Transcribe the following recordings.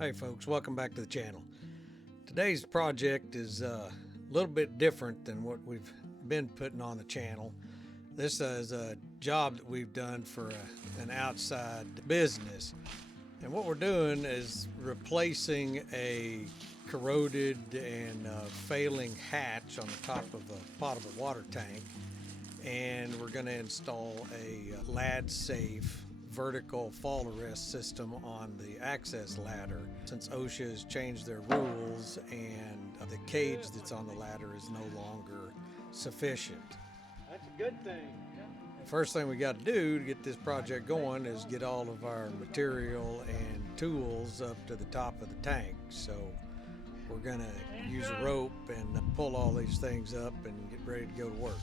Hey folks, welcome back to the channel. Today's project is a little bit different than what we've been putting on the channel. This is a job that we've done for an outside business. And what we're doing is replacing a corroded and failing hatch on the top of a potable water tank. And we're going to install a Lad-Saf vertical fall arrest system on the access ladder, since OSHA has changed their rules and the cage that's on the ladder is no longer sufficient. That's a good thing. The first thing we got to do to get this project going is get all of our material and tools up to the top of the tank. So we're going to use a rope and pull all these things up and get ready to go to work.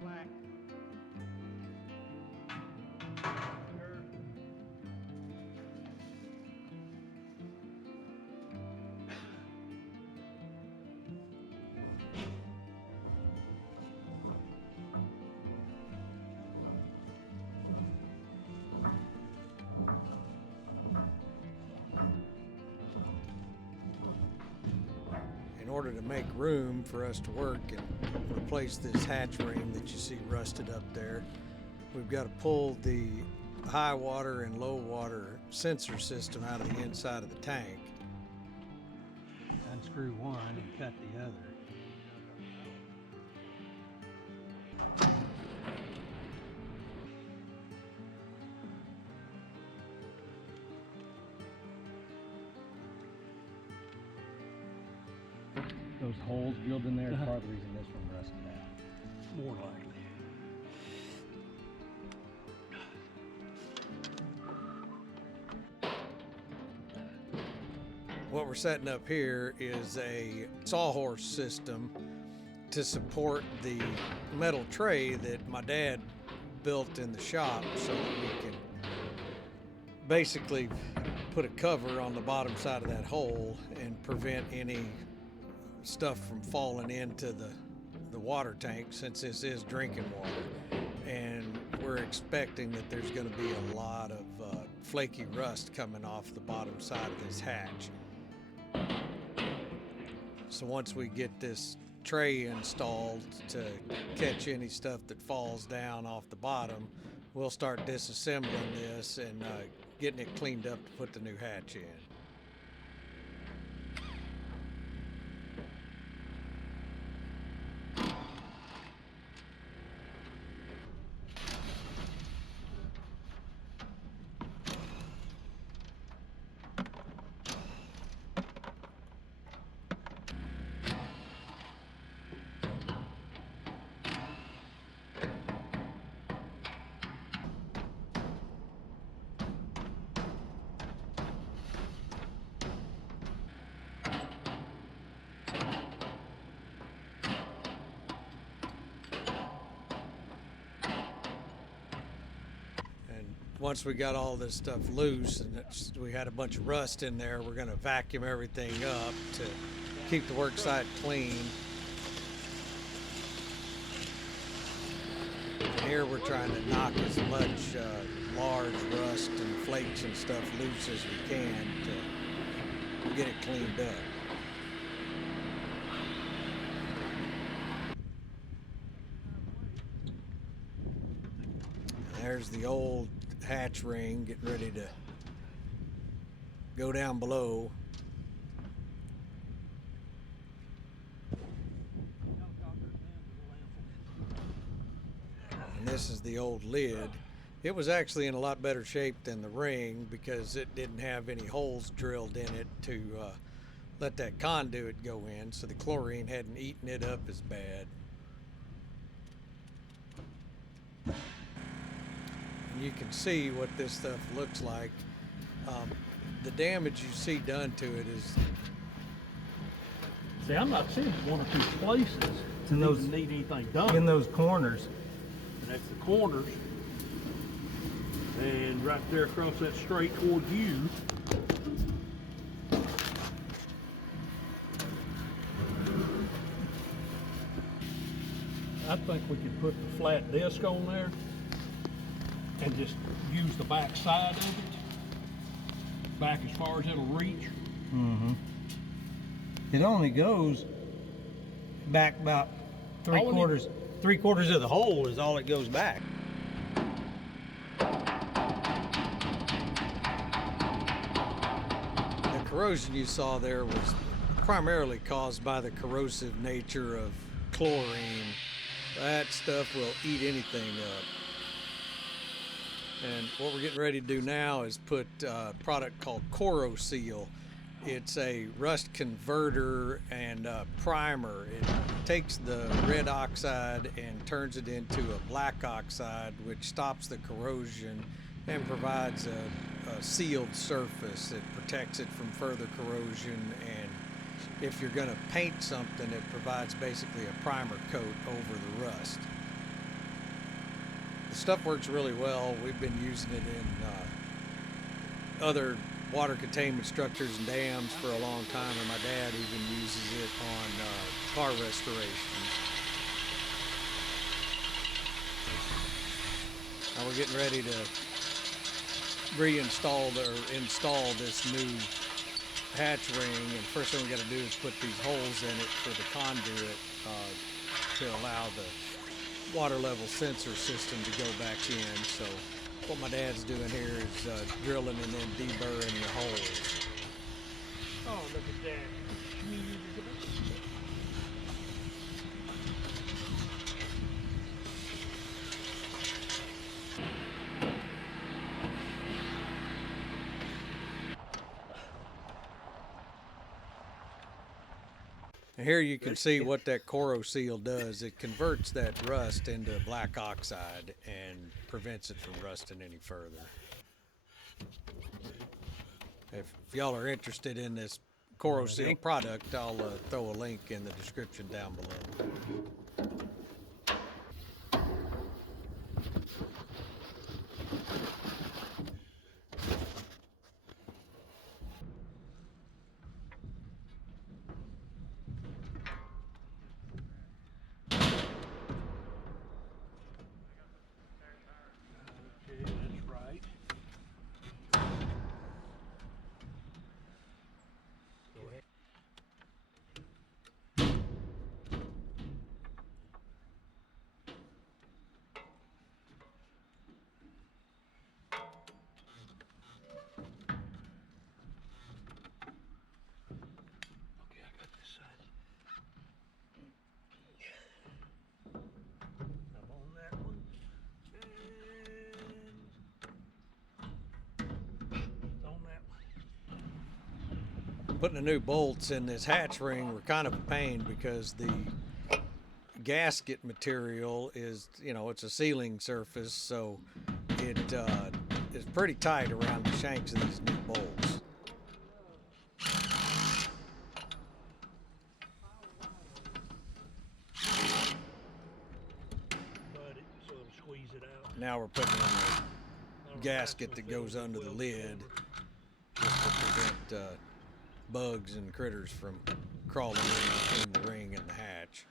Slack. In order to make room for us to work and replace this hatch ring that you see rusted up there, we've got to pull the high water and low water sensor system out of the inside of the tank. Unscrew one and cut the other. Those holes drilled in there is part of the reason this one rusted out. More likely. What we're setting up here is a sawhorse system to support the metal tray that my dad built in the shop, so that we can basically put a cover on the bottom side of that hole and prevent any stuff from falling into the water tank, since this is drinking water. And we're expecting that there's going to be a lot of flaky rust coming off the bottom side of this hatch. So once we get this tray installed to catch any stuff that falls down off the bottom, we'll start disassembling this and getting it cleaned up to put the new hatch in. Once we got all this stuff loose and we had a bunch of rust in there, we're going to vacuum everything up to keep the work site clean. And here we're trying to knock as much large rust and flakes and stuff loose as we can to get it cleaned up. And there's the old hatch ring getting ready to go down below. And this is the old lid. It was actually in a lot better shape than the ring because it didn't have any holes drilled in it to let that conduit go in, so the chlorine hadn't eaten it up as bad. And you can see what this stuff looks like. The damage you see done to it is... See, I'm not seeing one or two places in those- that need anything done. In those corners. And that's the corners. And right there across that straight toward you. I think we could put the flat disc on there and just use the back side of it, back as far as it'll reach. Mm-hmm. It only goes back about three quarters of the hole is all it goes back. The corrosion you saw there was primarily caused by the corrosive nature of chlorine. That stuff will eat anything up. And what we're getting ready to do now is put a product called Corroseal. It's a rust converter and primer. It takes the red oxide and turns it into a black oxide, which stops the corrosion and provides a sealed surface. It protects it from further corrosion, and if you're going to paint something, it provides basically a primer coat over the rust. The stuff works really well. We've been using it in other water containment structures and dams for a long time, and my dad even uses it on car restorations. Now we're getting ready to reinstall or install this new hatch ring, and first thing we got to do is put these holes in it for the conduit to allow the water level sensor system to go back in. So what my dad's doing here is drilling and then deburring the holes. Oh, look at that. And here you can see what that Corroseal does. It converts that rust into black oxide and prevents it from rusting any further. If y'all are interested in this Corroseal product, I'll throw a link in the description down below. Okay, that's right. Go ahead. Okay, I got this side. I'm on that one. And on that one. Putting the new bolts in this hatch ring were kind of a pain because the gasket material is, it's a sealing surface, so it is pretty tight around the shanks of these new bolts. But so it'll squeeze it out. Now we're putting in the gasket that goes under the lid just to prevent bugs and critters from crawling in between the ring and the hatch.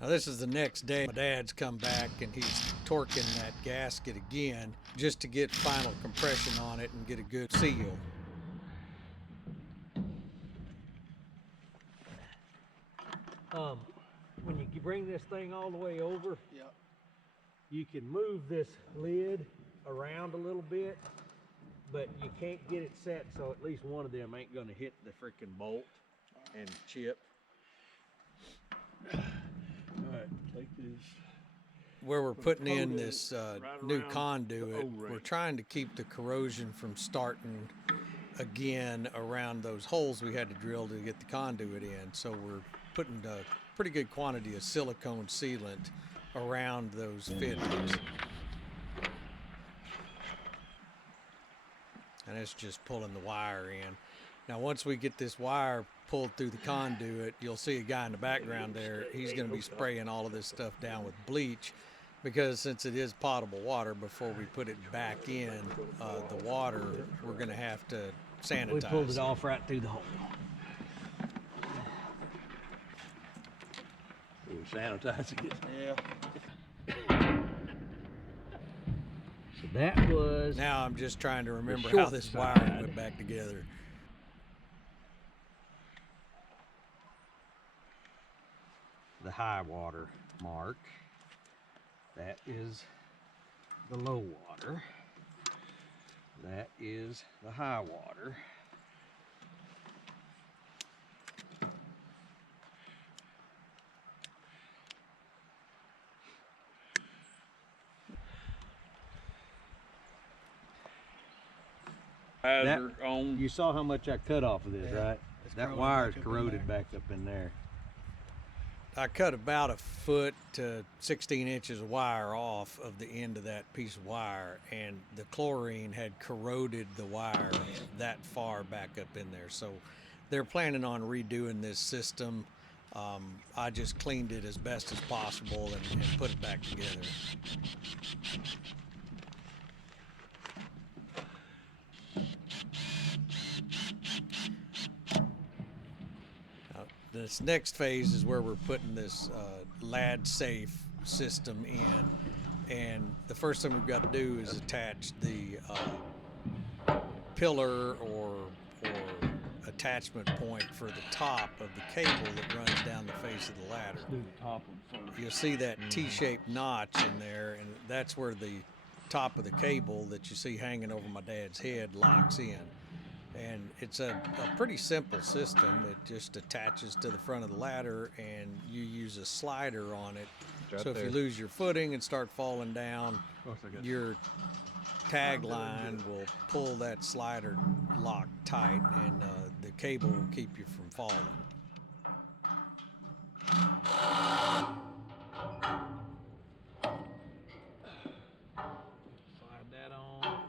Now this is the next day. My dad's come back and he's torquing that gasket again just to get final compression on it and get a good seal. When you bring this thing all the way over, you can move this lid around a little bit, but you can't get it set so at least one of them ain't gonna hit the freaking bolt and chip. All right, take this. Where we're putting in this right new around conduit, the O-ring. we're trying to keep the corrosion from starting again around those holes we had to drill to get the conduit in. So we're putting a pretty good quantity of silicone sealant around those fittings. And it's just pulling the wire in. Now once we get this wire pulled through the conduit, you'll see a guy in the background there. He's going to be spraying all of this stuff down with bleach, because since it is potable water, before we put it back in the water, we're going to have to sanitize. We pulled it off right through the hole. We're sanitizing it. Yeah. So that was Now I'm just trying to remember short how this side. wiring went back together. the high water mark. That is the low water. That is the high water. Hyzer on. You saw how much I cut off of this, Yeah, right? it's That corroded wire is back up in corroded there. back up in there. I cut about 1 foot to 16 inches of wire off of the end of that piece of wire, and the chlorine had corroded the wire that far back up in there. So they're planning on redoing this system. I just cleaned it as best as possible and put it back together. This next phase is where we're putting this Lad-Saf system in, and the first thing we've got to do is attach the pillar or attachment point for the top of the cable that runs down the face of the ladder. Do the top one first. You'll see that T-shaped notch in there, and that's where the top of the cable that you see hanging over my dad's head locks in. And it's a pretty simple system. It just attaches to the front of the ladder, and you use a slider on it. Right So if there. you lose your footing and start falling down, Of course I got your tag line will pull that slider locked tight, and the cable will keep you from falling. Slide that on.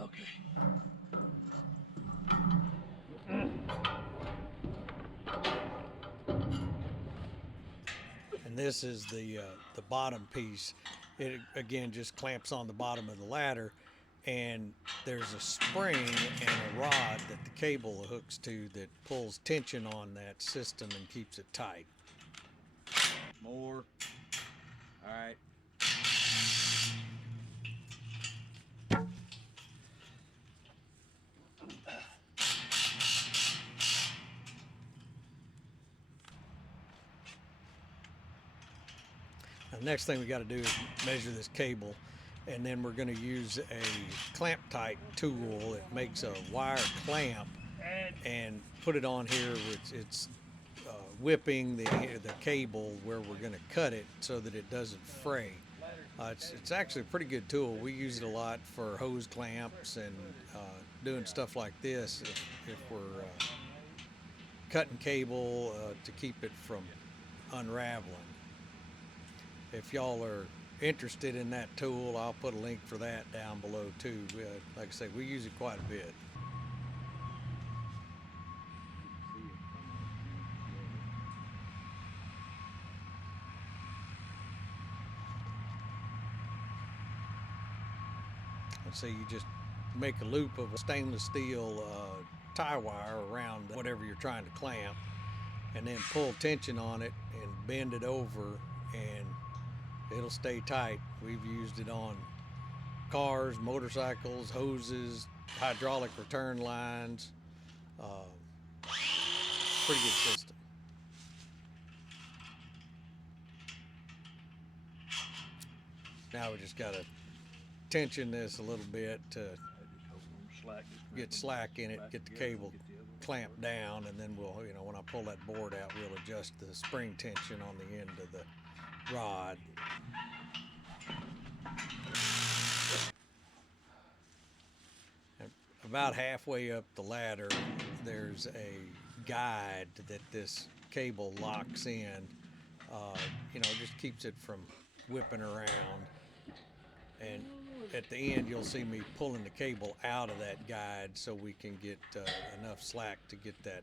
Okay. And this is the bottom piece. It again just clamps on the bottom of the ladder, and there's a spring and a rod that the cable hooks to that pulls tension on that system and keeps it tight. More. All right. Now, the next thing we got to do is measure this cable, and then we're going to use a clamp tight tool that makes a wire clamp and put it on here. It's whipping the cable where we're going to cut it so that it doesn't fray. It's actually a pretty good tool. We use it a lot for hose clamps and doing stuff like this if we're cutting cable to keep it from unraveling. If y'all are interested in that tool, I'll put a link for that down below too. Like I said, we use it quite a bit. So you just make a loop of stainless steel tie wire around whatever you're trying to clamp, and then pull tension on it and bend it over, and it'll stay tight. We've used it on cars, motorcycles, hoses, hydraulic return lines. Pretty good system. Now we just gotta tension this a little bit to get slack in it, get the cable clamped down, and then we'll, when I pull that board out, we'll adjust the spring tension on the end of the rod. And about halfway up the ladder, there's a guide that this cable locks in. Just keeps it from whipping around. And at the end, you'll see me pulling the cable out of that guide so we can get enough slack to get that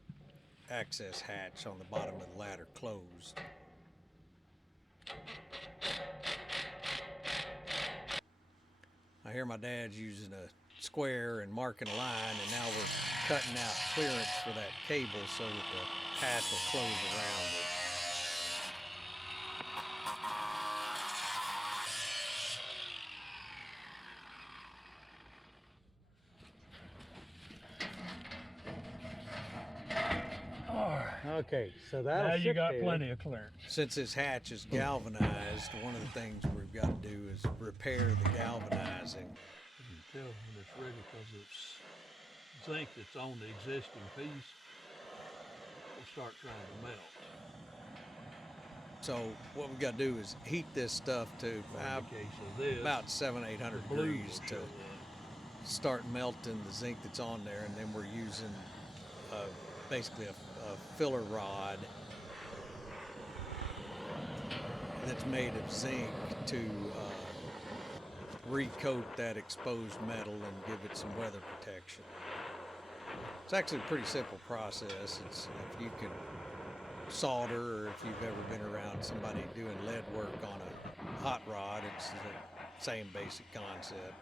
access hatch on the bottom of the ladder closed. I hear my dad's using a square and marking a line, and now we're cutting out clearance for that cable so that the hatch will close around it. Okay, so that'll Now you sit got there. plenty of clearance. Since this hatch is galvanized, one of the things we've got to do is repair the galvanizing. You can tell when it's ready because it's zinc that's on the existing piece will start trying to melt. So what we've got to do is heat this stuff to In the case of this, about 700-800 the blue degrees will to show up. start melting the zinc that's on there, and then we're using basically a filler rod that's made of zinc to recoat that exposed metal and give it some weather protection. It's actually a pretty simple process. It's if you can solder, or if you've ever been around somebody doing lead work on a hot rod, it's the same basic concept.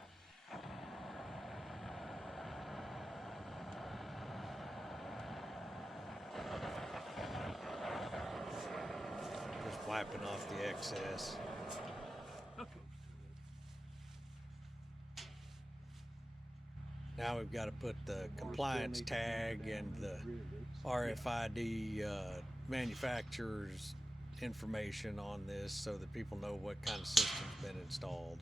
Just wiping off the excess. Now we've got to put the compliance tag and the RFID manufacturer's information on this so that people know what kind of system's been installed.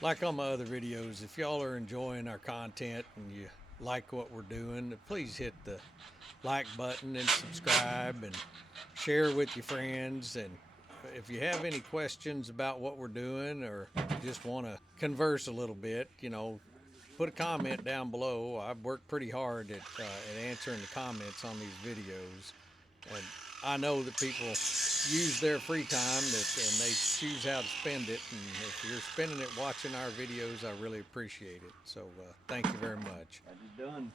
Like on my other videos, if y'all are enjoying our content and you like what we're doing, please hit the like button and subscribe and share with your friends. And if you have any questions about what we're doing or just want to converse a little bit, put a comment down below. I've worked pretty hard at answering the comments on these videos. And I know that people use their free time and they choose how to spend it. And if you're spending it watching our videos, I really appreciate it. So thank you very much. That is done.